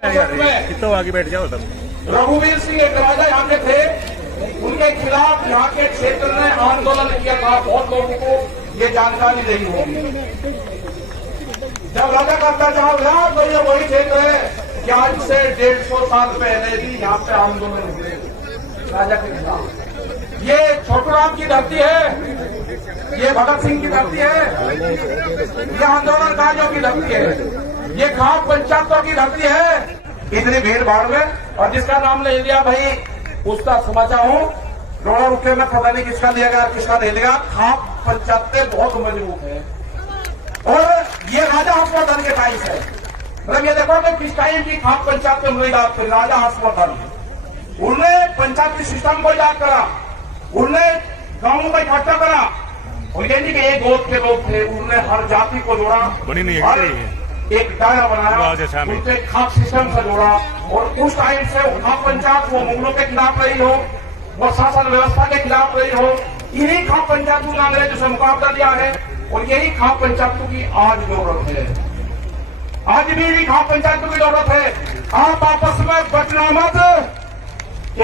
तो आगे बैठ जाओ तब। रघुवीर सिंह एक राजा यहाँ के थे, उनके खिलाफ यहाँ के क्षेत्र ने आंदोलन किया था। बहुत लोगों को ये जानकारी नहीं होगी। जब राजा का अत्याचार हुआ तो ये वही क्षेत्र है कि आज से 150 साल पहले भी यहाँ पे आंदोलन हुए राजा के खिलाफ। ये छोटूराम की धरती है, ये भगत सिंह की धरती है, ये आंदोलनकारियों की धरती है, ये खाप पंचायतों की धरती है। इतनी भीड़ भाड़ में, और जिसका नाम ले लिया भाई उसका समझा हूं, रोड़ा रुके में पता नहीं किसका लिया गया किसका नहीं लिया। खाप पंचायतें बहुत मजबूत है और ये राजा हर्षवर्धन के टाइम से, मतलब ये देखो कि किस टाइम की खाप पंचायत में हुई बात। राजा हर्षवर्धन उन्होंने पंचायती सिस्टम को याद करा, उन्होंने गांवों को इकट्ठा करा, और ये नहीं कि एक गोद के लोग थे, उन्होंने हर जाति को जोड़ा, एक दायरा बनाया, उनके खाप सिस्टम से जोड़ा। और उस टाइम से खाप पंचायत वो मुगलों के खिलाफ रही हो, वो शासन व्यवस्था के खिलाफ रही हो, इन्हीं खाप पंचायतों ने अंग्रेजों से मुकाबला दिया है। और यही खाप पंचायतों की आज जरूरत है, आज भी इन्हीं खाप पंचायतों की जरूरत है। आप आपस में बचना मत,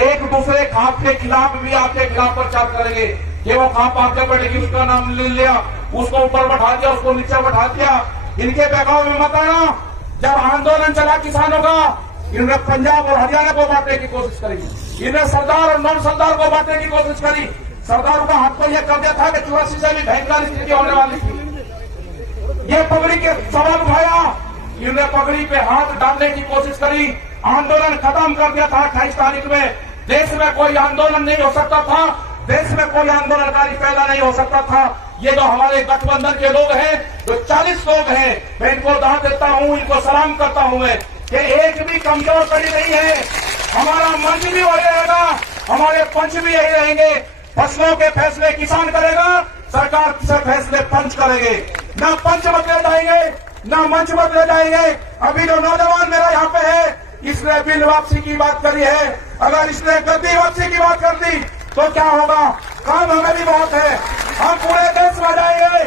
एक दूसरे खाप के खिलाफ भी आपके खिलाफ प्रचार करेंगे। ये वो खाप आगे बढ़ेगी, उसका नाम ले लिया, उसको ऊपर बैठा दिया, उसको नीचे बैठा दिया। इनके बहकाव में मत आना। जब आंदोलन चला किसानों का, इन्होंने पंजाब और हरियाणा को बांटने की कोशिश करी, इन्हें सरदार और नॉन सरदार को बांटने की कोशिश करी। सरदारों का हाथ तो यह कर दिया था कि 84 से भी भयंकर स्थिति होने वाली थी। ये पगड़ी के सवाल उठाया, इन्होंने पगड़ी पे हाथ डालने की कोशिश करी। आंदोलन खत्म कर दिया था 28 तारीख में। देश में कोई आंदोलन नहीं हो सकता था, देश में कोई आंदोलनकारी पैदा नहीं हो सकता था। ये जो हमारे गठबंधन के लोग हैं, जो 40 लोग हैं, मैं इनको दाद देता हूं, इनको सलाम करता हूं मैं कि एक भी कमजोर कड़ी नहीं है। हमारा मंच भी वही रहेगा, हमारे पंच भी यही रहेंगे। फसलों के फैसले किसान करेगा, सरकार से फैसले पंच करेंगे। न पंच बदले जाएंगे, न मंच बदले जाएंगे। अभी जो नौजवान मेरा यहाँ पे है, इसने बिल वापसी की बात करी है। अगर इसने गद्दी वापसी की बात कर दी तो क्या होगा? काम हमें भी बहुत है, हम पूरे देश में जाएंगे।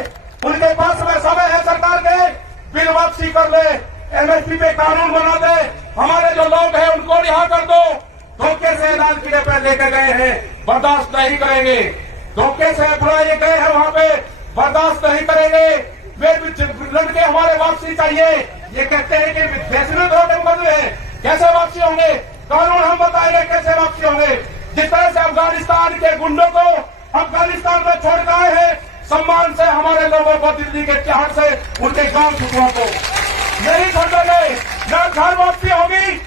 उनके पास में समय है सरकार के, बिल वापसी कर ले, एमएसपी पे कानून बना दे। हमारे जो लोग हैं उनको रिहा कर दो। धोखे से लाल किले पे लेके गए हैं, बर्दाश्त नहीं करेंगे। धोखे से बुलाए गए हैं वहां पे, बर्दाश्त नहीं करेंगे। वे लड़के हमारे वापसी चाहिए। ये कहते हैं कि देश में धोखे बदले हैं, कैसे वापसी होंगे? कानून हम बताएंगे कैसे वापसी होंगे। जिस तरह से अफगानिस्तान के गुंडों को अफगानिस्तान में छोड़ के आए हैं, सम्मान से हमारे लोगों को दिल्ली के तिहाड़ से उनके गांव छुपवा को नहीं छोड़ोगे। न घर वापसी होगी,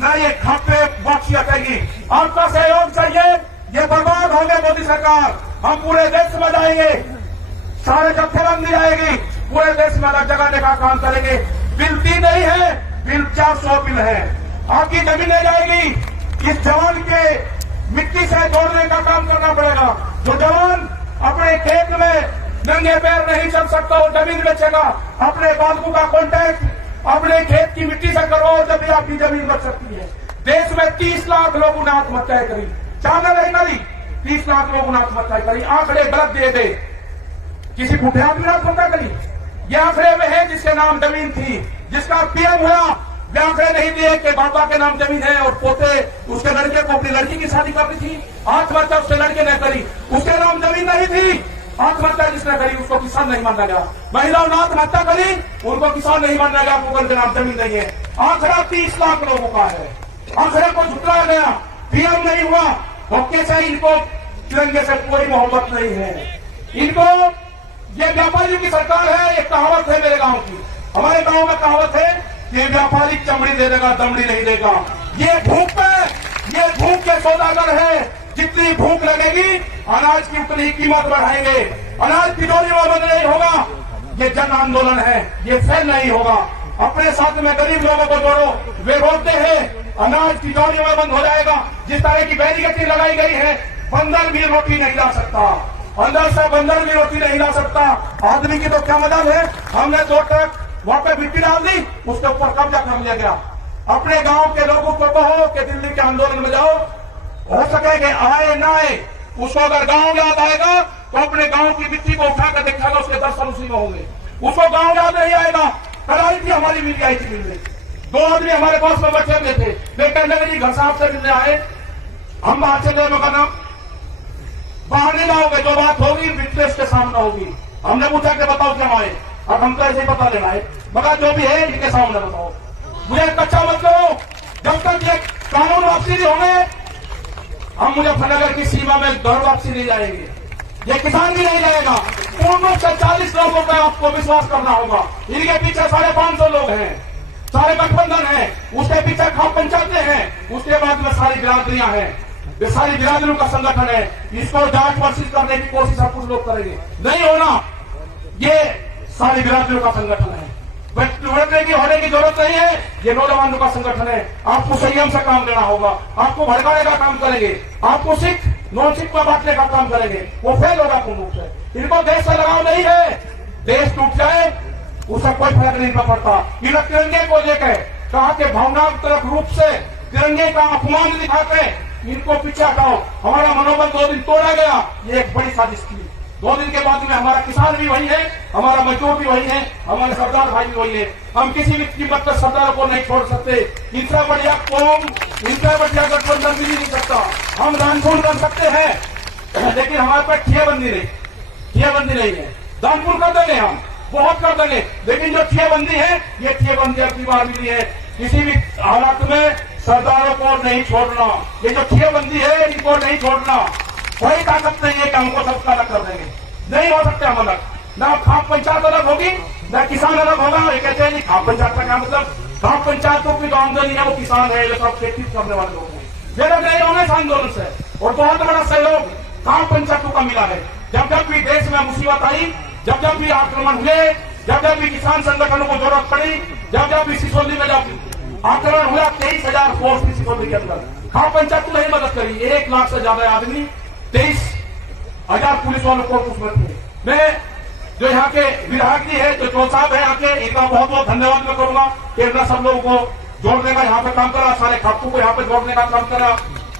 न ये खाते वापसी हटेगी। आपका सहयोग चाहिए। ये बर्बाद होंगे मोदी सरकार। हम पूरे देश में जाएंगे, सारे जत्थेबंदी आएगी, पूरे देश में अलग जगाने का काम करेंगे। बिल 3 नहीं है, बिल 400 बिल है। आपकी जमीन ले जाएगी। इस जवान के मिट्टी से जोड़ने का काम करना पड़ेगा। जो जवान अपने खेत में नंगे पैर नहीं चल सकता, वो जमीन बेचेगा। अपने बालकू का कॉन्टैक्ट अपने खेत की मिट्टी से करो, जब आपकी जमीन बच सकती है। देश में 30 लाख लोगों ने आत्महत्या करी, चाहना नहीं करी, 30 लाख लोगों ने आत्महत्या करी। आंकड़े गलत दे दे, किसी बूढ़े आदमी ने आत्महत्या करी। ये आंकड़े में है जिसके नाम जमीन थी, जिसका पीएम हुआ, वे आंकड़े नहीं दिए कि बाबा के नाम जमीन है और पोते उसके लड़के को अपनी लड़की की शादी करनी थी। आत्महत्या उसके लड़के ने करी, उसके नाम जमीन नहीं थी। आत्महत्या जिसने करी उसको किसान नहीं माना गया। महिलाओं ने आत्महत्या करी, उनको किसान नहीं माना गया, उनके नाम जमीन नहीं है। आंकड़ा 30 लाख लोगों का है। आंकड़े को झुटलाया गया, पीएम नहीं हुआ। धोखे से इनको तिरंगे से कोई मोहब्बत नहीं है। इनको ये व्यापारियों की सरकार है। एक कहावत है मेरे गांव की, हमारे गांव में कहावत है, ये व्यापारी चमड़ी दे देगा, दमड़ी नहीं देगा। ये भूख के सौदागर है। जितनी भूख लगेगी, अनाज की उतनी ही कीमत बढ़ाएंगे। अनाज तिजोरी में बंद नहीं होगा। ये जन आंदोलन है, ये सेल नहीं होगा। अपने साथ में गरीब लोगों को जोड़ो। वे रोकते हैं, अनाज तिजोरी में बंद हो जाएगा। जिस तरह की बैरिकेडिंग लगाई गई है, बंदर भी रोटी नहीं ला सकता, अंदर से बंदर भी रोटी नहीं ला सकता। आदमी की तो क्या मदद है। हमने 2 ट्रक वहां पे मिट्टी डाल दी, उसके ऊपर कब्जा कर लिया गया। अपने गांव के लोगों को कहो कि दिल्ली के आंदोलन में जाओ, हो सके कि आए ना आए, उसको अगर गांव याद आएगा तो अपने गांव की मिट्टी को उठाकर देखेगा, उसके दर्शन उसी में होंगे। उसको गांव याद नहीं आएगा। कराई थी हमारी मीडिया, आई थी मिलने 2 आदमी हमारे पास में बैठे हुए थे। वे कहने लगे जी घर साहब से मिलने आए, हम बाहर चले मकाना बाहर नहीं लाओगे, जो बात होगी विटनेस के सामने होगी। हमने पूछा कि बताओ क्यों आए, अब हम तो ऐसे ही पता लेना है, मगर जो भी है इनके सामने बताओ, मुझे कच्चा मत करो। जब तक ये कानून वापसी नहीं होंगे हम मुजफ्फरनगर की सीमा में घर वापसी नहीं जाएंगे, ये किसान भी नहीं जाएगा। पूर्ण रूप से 40 लोगों पर आपको विश्वास करना होगा। इनके पीछे 550 लोग हैं, सारे गठबंधन हैं, उसके पीछे खाप पंचायतें हैं, उसके बाद में सारी बिरादरियां हैं, ये सारी बिरादरियों का संगठन है। इसको जांच परसिश करने की कोशिश सब कुछ लोग करेंगे, नहीं होना। ये सारी बिरादरियों का संगठन है, बैठने की होने की जरूरत नहीं है। ये नौजवानों का संगठन है, आपको संयम से काम लेना होगा, आपको भड़काने का काम करेंगे, आपको सिख नॉन सिख में बांटने का काम करेंगे, वो फेल होगा पूर्ण रूप से। इनको देश से लगाव नहीं है, देश टूट जाए उससे कोई फर्क नहीं पड़ता। इन तिरंगे को लेकर कहा कि भावनात्मक रूप से तिरंगे का अपमान दिखाते इनको पीछे हटाओ। हमारा मनोबल 2 दिन तोड़ा गया, ये एक बड़ी साजिश थी। 2 दिन के बाद में हमारा किसान भी वही है, हमारा मजदूर भी वही है, हमारे सरदार भाई भी वही है। हम किसी भी कीमत पर सरदारों को नहीं छोड़ सकते। इनसे बढ़िया कौम, इनसे बढ़िया गठबंधन भी नहीं सकता। हम दानपुर बन सकते हैं लेकिन हमारे पास ठियाबंदी नहीं है। दानपुर कर देंगे, हम बहुत कर देंगे, लेकिन जो ठियाबंदी है ये ठियाबंदी अपनी बार भी है। किसी भी हालात में सरदारों को नहीं छोड़ना, ये जो ठियाबंदी है इनको नहीं छोड़ना। कोई ताकत नहीं है कि हमको सबका अलग कर देंगे, नहीं हो सकते हम अलग। ना खाप पंचायत अलग होगी, ना किसान अलग होगा। ये कहते हैं नहीं खाप पंचायत का क्या मतलब, खाप पंचायतों की जो आमदनी है वो किसान है, ये सब खेती करने वाले लोग हैं। ये लोग नहीं होंगे इस आंदोलन से, और बहुत बड़ा सहयोग खाप पंचायतों का मिला है। जब जब भी देश में मुसीबत आई, जब जब भी आक्रमण हुए, जब जब भी किसान संगठनों को जरूरत पड़ी, जब जब भी सिसोली में जब आक्रमण हुआ 23,000 फोर्स थी सिसोली के अंदर, खाप पंचायत को नहीं मदद करी। 1 लाख से ज्यादा आदमी, 23,000 पुलिस वालों को उसमें थे। मैं जो यहाँ के विधायक जी है, जो चौल साहब है यहाँ के, इनका बहुत बहुत धन्यवाद मैं करूंगा कि इन्होंने सब लोगों को जोड़ने का यहाँ पे काम करा, सारे खातों को यहाँ पे जोड़ने का काम करा।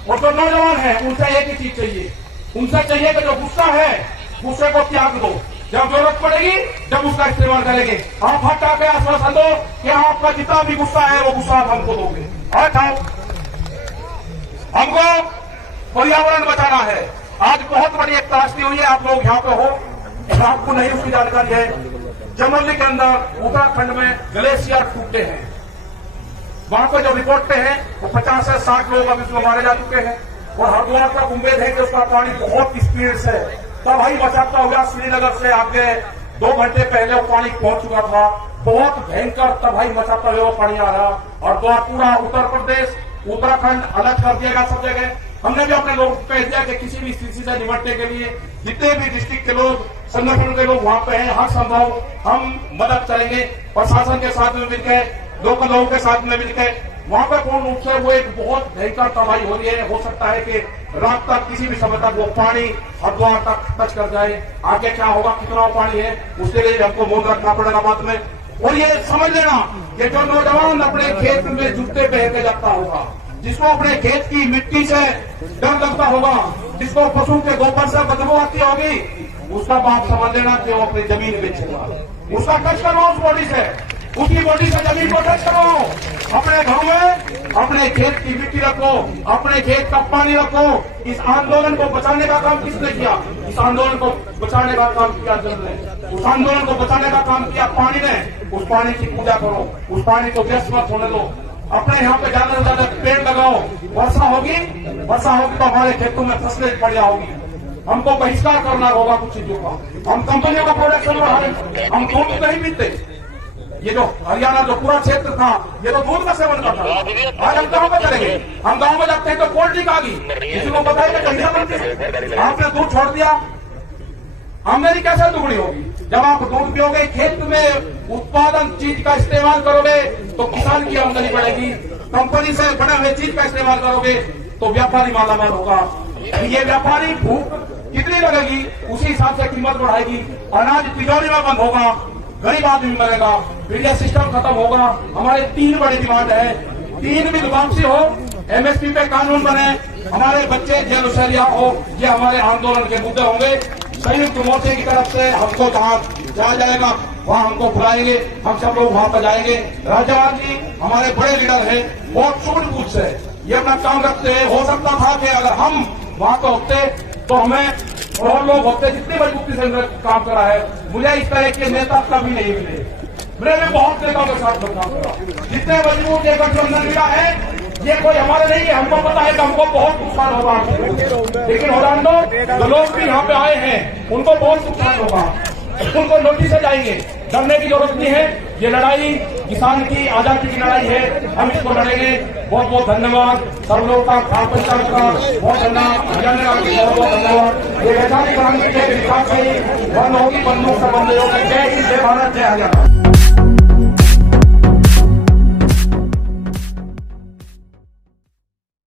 और जो नौजवान है उनसे एक ही चीज चाहिए, उनसे चाहिए कि जो गुस्सा है गुस्से को त्याग दो, जब जरूरत पड़ेगी जब उसका इस्तेमाल करेंगे। आप हटा के आश्वासन दो कि आपका जितना भी गुस्सा है वो गुस्सा आप हमको दोगे। और हमको पर्यावरण बचाना है। आज बहुत बड़ी एक त्रासदी हुई है, आप लोग यहाँ पे हो, आपको नहीं उसकी जानकारी है। जमोली के अंदर उत्तराखंड में ग्लेशियर टूटे हैं, वहां पर जो रिपोर्ट पे है वो 50 से 60 लोग अभी उसमें मारे जा चुके हैं। और हरिद्वार का उम्मीद है कि उसका पानी बहुत स्पीड से तबाही मचाता हुआ श्रीनगर से आगे 2 घंटे पहले वो पानी पहुंच चुका था। बहुत भयंकर तबाही मचाता हुआ पानी आ रहा, और पूरा उत्तर प्रदेश उत्तराखंड अलर्ट कर दिया गया सब जगह। हमने भी अपने लोगों को कह दिया कि किसी भी स्थिति से निपटने के लिए जितने भी डिस्ट्रिक्ट के लोग, संगठन के लोग वहां पे हैं, हर संभव हम मदद करेंगे। प्रशासन के साथ में मिलकर, लोकल लोगों के साथ में मिलकर वहां पर पूर्ण रूप से वो एक बहुत भयंकर तबाही हो रही है। हो सकता है कि रात तक किसी भी समय तक वो पानी हरिद्वार तक टच कर जाए। आगे क्या होगा, कितना वो पानी है, उसके लिए हमको मौन रखना पड़ेगा बात में। और ये समझ लेना कि जो नौजवान अपने खेत में जूते पहन के जाता होगा, जिसको अपने खेत की मिट्टी से डर लगता होगा, जिसको पशु के गोबर से बदबू आती होगी, उसका बाप समझ लेना कि वो अपनी जमीन बेचेगा। उसका टच करो उस बॉडी से, उसकी बॉडी से जमीन को टच करो। अपने घरों में अपने खेत की मिट्टी रखो, अपने खेत का पानी रखो। इस आंदोलन को बचाने का काम किसने किया? इस आंदोलन को बचाने का काम किया जल ने, उस आंदोलन को बचाने का काम किया पानी ने। उस पानी की पूजा करो, उस पानी को व्यस्त मत होने दो। अपने यहाँ पे ज्यादा से ज्यादा पेड़ लगाओ। वर्षा होगी तो हमारे खेतों में फसलें बढ़िया होगी। हमको बहिष्कार करना होगा कुछ चीजों का। हम कंपनियों का प्रोडक्शन बढ़ाएं, हम दूध नहीं पीते। ये जो हरियाणा जो पूरा क्षेत्र था, ये तो दूध का सेवन करता था। आज हम गाँव में चलेंगे, हम गाँव में जाते हैं तो कोल्ड ड्रिंक आ गई, किसी को बताइए कहीं बनती है। आपने दूध छोड़ दिया, आमदनी कैसे दुगनी होगी? जब आप दूध पियोगे, खेत में उत्पादन चीज का इस्तेमाल करोगे तो किसान की आमदनी बढ़ेगी। कंपनी से बने हुए चीज का इस्तेमाल करोगे तो व्यापारी मालामाल होगा। ये व्यापारी भूख कितनी लगेगी उसी हिसाब से कीमत बढ़ाएगी। अनाज तिजोरी में बंद होगा, गरीब आदमी मरेगा, मीडिया सिस्टम खत्म होगा। हमारे 3 बड़ी डिमांड है, 3 बिल वापसी हो, एमएसपी पे कानून बने, हमारे बच्चे जेल उसेरिया हो। ये हमारे आंदोलन के मुद्दे होंगे। संयुक्त मोर्चे की तरफ से हमको जहाँ जाएगा वहाँ हमको बुलाएंगे, हम सब लोग वहाँ पर जाएंगे। राज्यपाल जी हमारे बड़े लीडर हैं, बहुत सूझबूझ से ये अपना काम रखते हैं। हो सकता था कि अगर हम वहाँ पर होते तो हमें और लोग होते जितनी मजबूती से काम करा है। मुझे इस तरह के नेता कभी नहीं मिले। मैंने बहुत नेताओं के साथ काम करा, जितने मजबूत ये गठबंधन मिला है ये कोई हमारे नहीं है। हमको पता है कि हमको बहुत नुकसान होगा, लेकिन होने दो। जो लोग भी यहाँ पे आए हैं उनको बहुत नुकसान होगा, उनको नोटिस से जाएंगे। डरने की जरूरत नहीं है। ये लड़ाई किसान की आजादी की लड़ाई है, हम इसको लड़ेंगे। बहुत बहुत धन्यवाद सब लोग का, खान पंचायत का बहुत धन्यवाद, हरियाणा का बहुत बहुत धन्यवाद। ये वैचारिक क्रांति के विकास से बंद होगी, बंदूक से बंद होगी। जय हिंद, जय भारत, जय हरियाणा।